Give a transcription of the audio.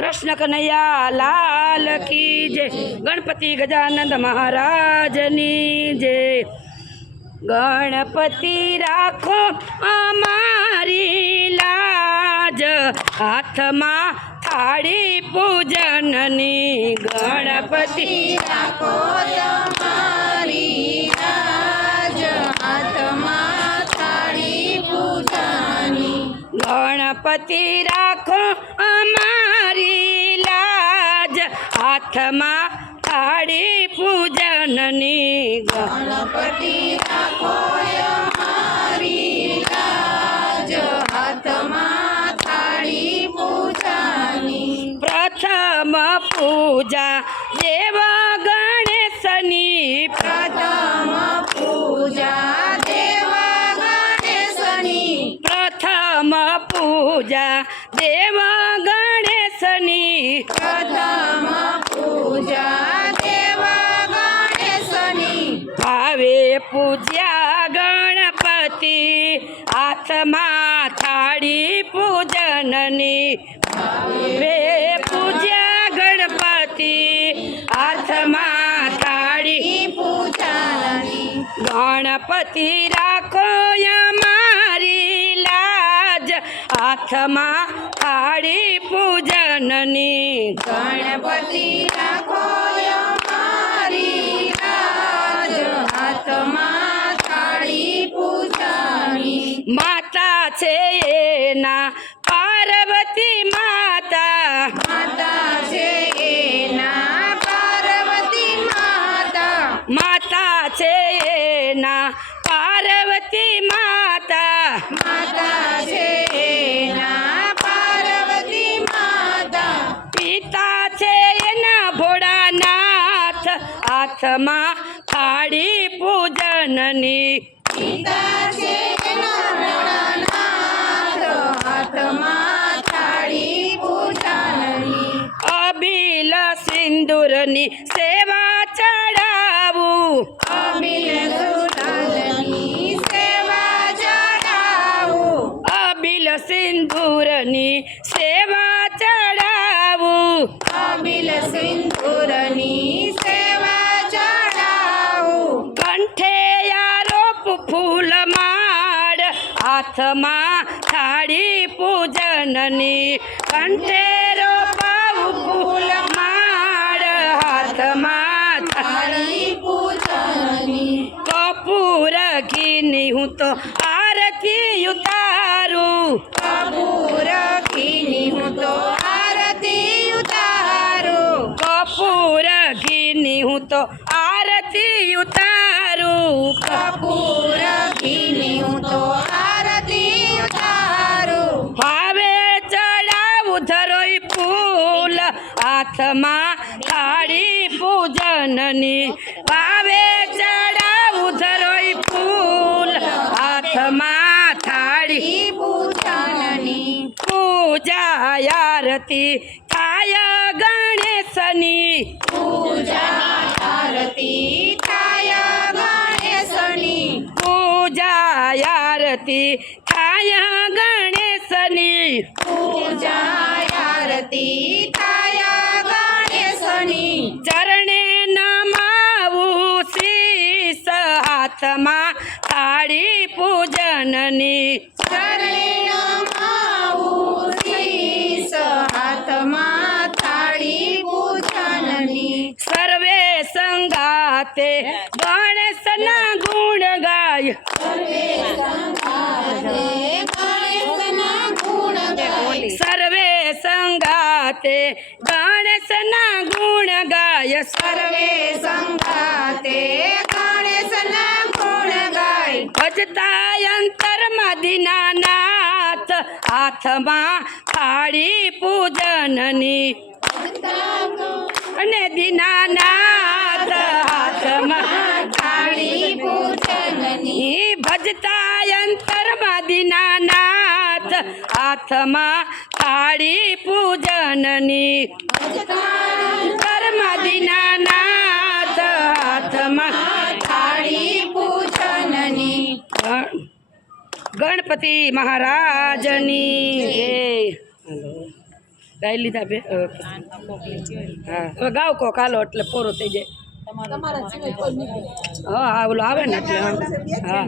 કૃષ્ણ કનૈયા, લાલ કી જય. ગણપતિ ગજાનંદ મહારાજની જય. ગણપતિ રાખો અમારી લાજ. હાથમાં થાળી પૂજનની ગણપતિ રાખો અમારી લાજ. હાથમાં થાળી પૂજાની ગણપતિ રાખો અમારી લાજ હાથમાં થાળી પૂજનની ગણપતિ રાખો અમારી લાજ હાથમાં થાળી પૂજાની પ્રથમ પૂજા દેવ ગણેશની પ્રથમ પૂજા દેવ ગણેશની પ્રથમ પૂજા દેવ પ્રથમ પૂજા દેવા ગણેશની. ભાવે પૂજ્યા ગણપતિ, હાથમાં થાળી પૂજનની. ભાવે પૂજ્યા ગણપતિ, હાથમાં થાળી પૂજાની ગણપતિ રાખો અમારી લાજ, હાથમાં થાળી પૂજનની ગણપતિ રાખો રાજ. હાથમાં થાળી પૂજાની માતા છે એના પાર્વતી માતા. માતા છે એના પાર્વતી માતા. માતા છે એના પાર્વતી માતા. માતા હાથમાં થાળી પૂજનની. અબીલ સિંદૂરની સેવા ચડાવું. અબીલ સિંદુરની સેવા ચડાવું. અબીલ સિંદૂરની હાથમાં થાળી પૂજનની કંઠેરો રોપાવું ફૂલ માળ હાથમાં થાળી પૂજનની. કપૂર ઘીની હું તો આરતી ઉતારું. કપૂર ઘીની હું તો આરતી ઉતારું. કપૂર ઘીની હું તો આરતી ઉતારું. કપૂર ઘીની હું તો હાથમાં થાળી પૂજનની ભાવે ચડાવું ધરોઈ ફૂલ હાથમાં થાળી ઈ પૂજાની પૂજા આરતી થાય ગણેશની પૂજા આરતી થાય ગણેશની પૂજા આરતી થાય ગણેશની પૂજા આરતી હાથમાં થાળી પૂજનની ચરણે નમાવું શીશ હાથમાં થાળી પૂજનની સર્વે સંગાતે ગણેશના ગુણ ગાય ગણેશના ગુણ ગાય સર્વે સંગાતે ગણેશના ગુણ ગાય સર્વે સંગાતે ગણેશના ગુણ भजतायंतर मदिनानाथ आत्मा फाळी पूजननी. ने दिनानाथ आत्मा फाळी पूजननी. भजतायंतर मदिनानाथ आत्मा फाळी पूजननी. तर मदिनानाथ आत्मा ગણપતિ મહારાજની ગાઈ લીધા બે? હા ગાવ કોક હાલો એટલે પૂરો થઈ જાય. હા હા ઓલો આવે ને એટલે હા.